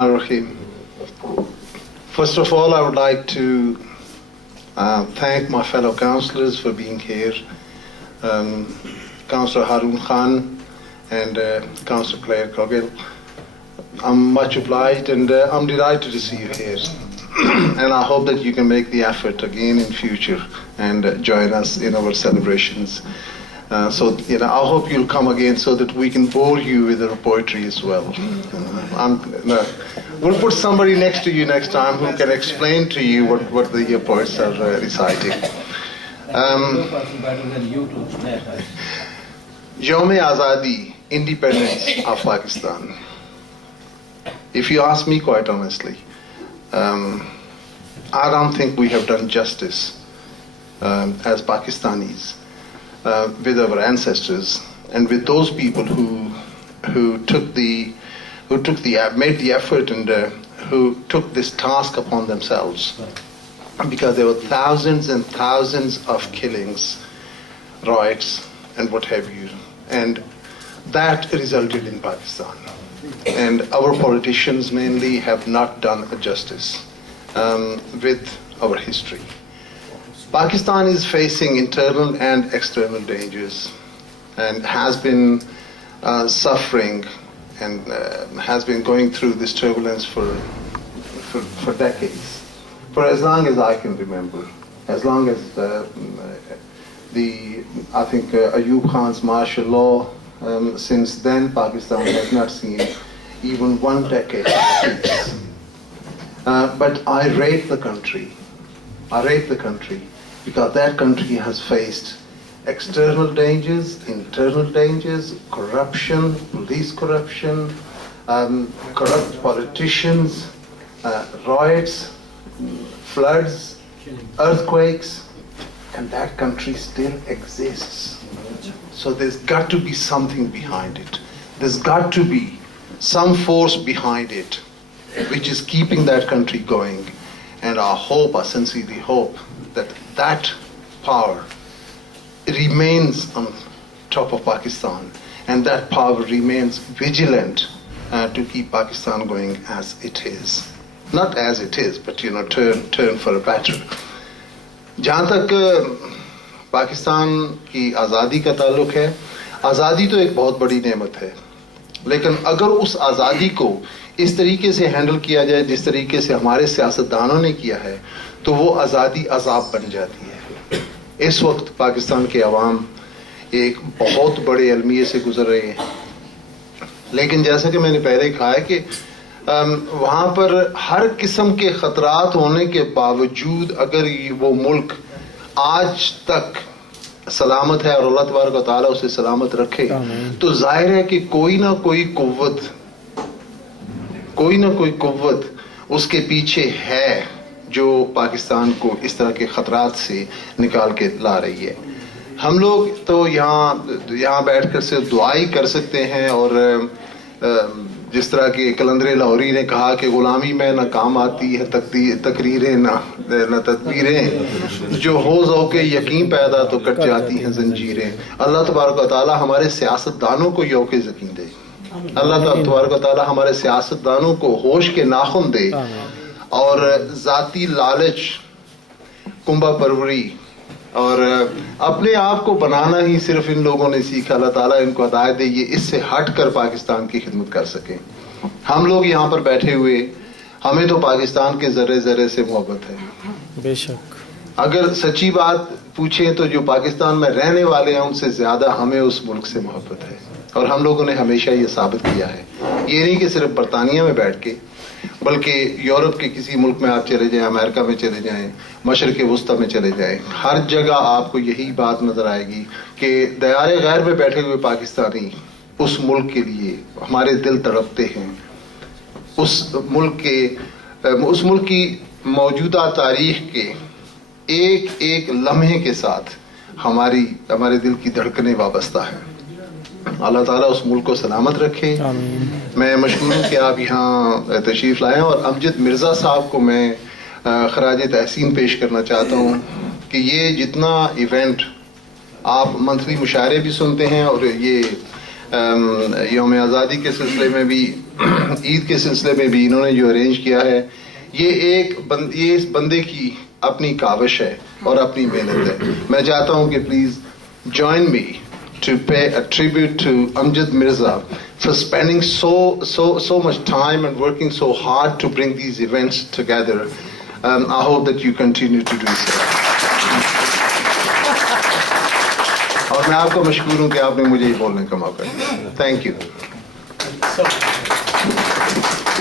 Rahim. First of all, I would like to thank my fellow councillors for being here, Councillor Harun Khan and Councillor Claire Coggill. I'm much obliged and I'm delighted to see you here. And I hope that you can make the effort again in future and join us in our celebrations. I hope you'll come again so that we can bore you with our poetry as well. We'll put somebody next to you next time who can explain to you what the poets are reciting. Yawm Azadi, independence of Pakistan. If you ask me quite honestly, I don't think we have done justice as Pakistanis with our ancestors and with those people who made the effort and who took this task upon themselves, because there were thousands and thousands of killings, riots, and what have you, and that resulted in Pakistan. And our politicians mainly have not done a justice with our history. Pakistan is facing internal and external dangers and has been suffering and has been going through this turbulence for decades, for as long as I can remember, as long as Ayub Khan's martial law. Since then, Pakistan has not seen even 1 decade of peace. But I rate the country. Because that country has faced external dangers, internal dangers, corruption, police corruption, corrupt politicians, riots, floods, earthquakes, and that country still exists. So there's got to be something behind it. There's got to be some force behind it which is keeping that country going. And I sincerely hope that power remains on top of Pakistan, and that power remains vigilant to keep Pakistan going as it is. Not as it is, but turn for a better. जहाँ तक पाकिस्तान की आज़ादी का ताल्लुक है, आज़ादी तो एक बहुत बड़ी नेमत है, लेकिन अगर उस आज़ादी को इस तरीके से हैंडल किया जाए जिस तरीके से हमारे सियासतदानों ने किया है, तो वो आज़ादी अज़ाब बन जाती है। इस वक्त पाकिस्तान के अवाम एक बहुत बड़े अलमिये से गुजर रहे हैं, लेकिन जैसा कि मैंने पहले कहा है कि वहाँ पर हर किस्म के ख़तरात होने के बावजूद अगर वो मुल्क आज तक सलामत है और अल्लाह तबारक व तआला उसे सलामत रखे, तो जाहिर है कि कोई ना कोई कुव्वत उसके पीछे है जो पाकिस्तान को इस तरह के खतरात से निकाल के ला रही है। हम लोग तो यहाँ बैठकर सिर्फ दुआ ही कर सकते हैं, और जिस तरह के कलंदर लाहौरी ने कहा कि गुलामी में न काम आती है तकरीरें न तदबीरें, जो हो के यकीन पैदा तो कट जाती हैं जंजीरें। अल्लाह तबारक व तआला हमारे सियासतदानों को यौके यकीन दे, अल्लाह तबारक व तआला हमारे सियासतदानों को होश के नाखुन दे, और जाती लालच, कुंभा परवरी और अपने आप को बनाना ही सिर्फ इन लोगों ने सीखा। अल्लाह ताला इनको हिदायत दे ये इससे हट कर पाकिस्तान की खिदमत कर सकें। हम लोग यहाँ पर बैठे हुए, हमें तो पाकिस्तान के जर्रे जर्रे से मोहब्बत है। बेशक अगर सच्ची बात पूछें तो जो पाकिस्तान में रहने वाले हैं उनसे ज्यादा हमें उस मुल्क से मोहब्बत है, और हम लोगों ने हमेशा ये साबित किया है। ये नहीं कि सिर्फ बरतानिया में बैठ के, बल्कि यूरोप के किसी मुल्क में आप चले जाएं, अमेरिका में चले जाएं, मशरिक़ वस्ता में चले जाएं, हर जगह आपको यही बात नजर आएगी कि दयारे गैर में बैठे हुए पाकिस्तानी उस मुल्क के लिए हमारे दिल तड़पते हैं। उस मुल्क की मौजूदा तारीख के एक एक लम्हे के साथ हमारे दिल की धड़कनें वाबस्ता है। अल्लाह ताला उस मुल्क को सलामत रखे। मैं मशहूर हूँ कि आप यहाँ तशरीफ़ लाएँ, और अमजद मिर्ज़ा साहब को मैं खराज तहसीन पेश करना चाहता हूँ कि ये जितना इवेंट आप मंथली मुशायरे भी सुनते हैं और ये यौम आज़ादी के सिलसिले में भी عید کے سلسلے میں بھی انہوں نے جو ارینج کیا ہے یہ اس بندے کی اپنی کاوش ہے اور اپنی محنت ہے. میں چاہتا ہوں کہ پلیز جوائن می to pay a tribute to Amjad Mirza for spending so much time and working so hard to bring these events together. I hope that you continue to do so. اور میں آپ کو مشکور ہوں کہ آپ نے مجھے یہ بولنے کا موقع دیا. Thank you.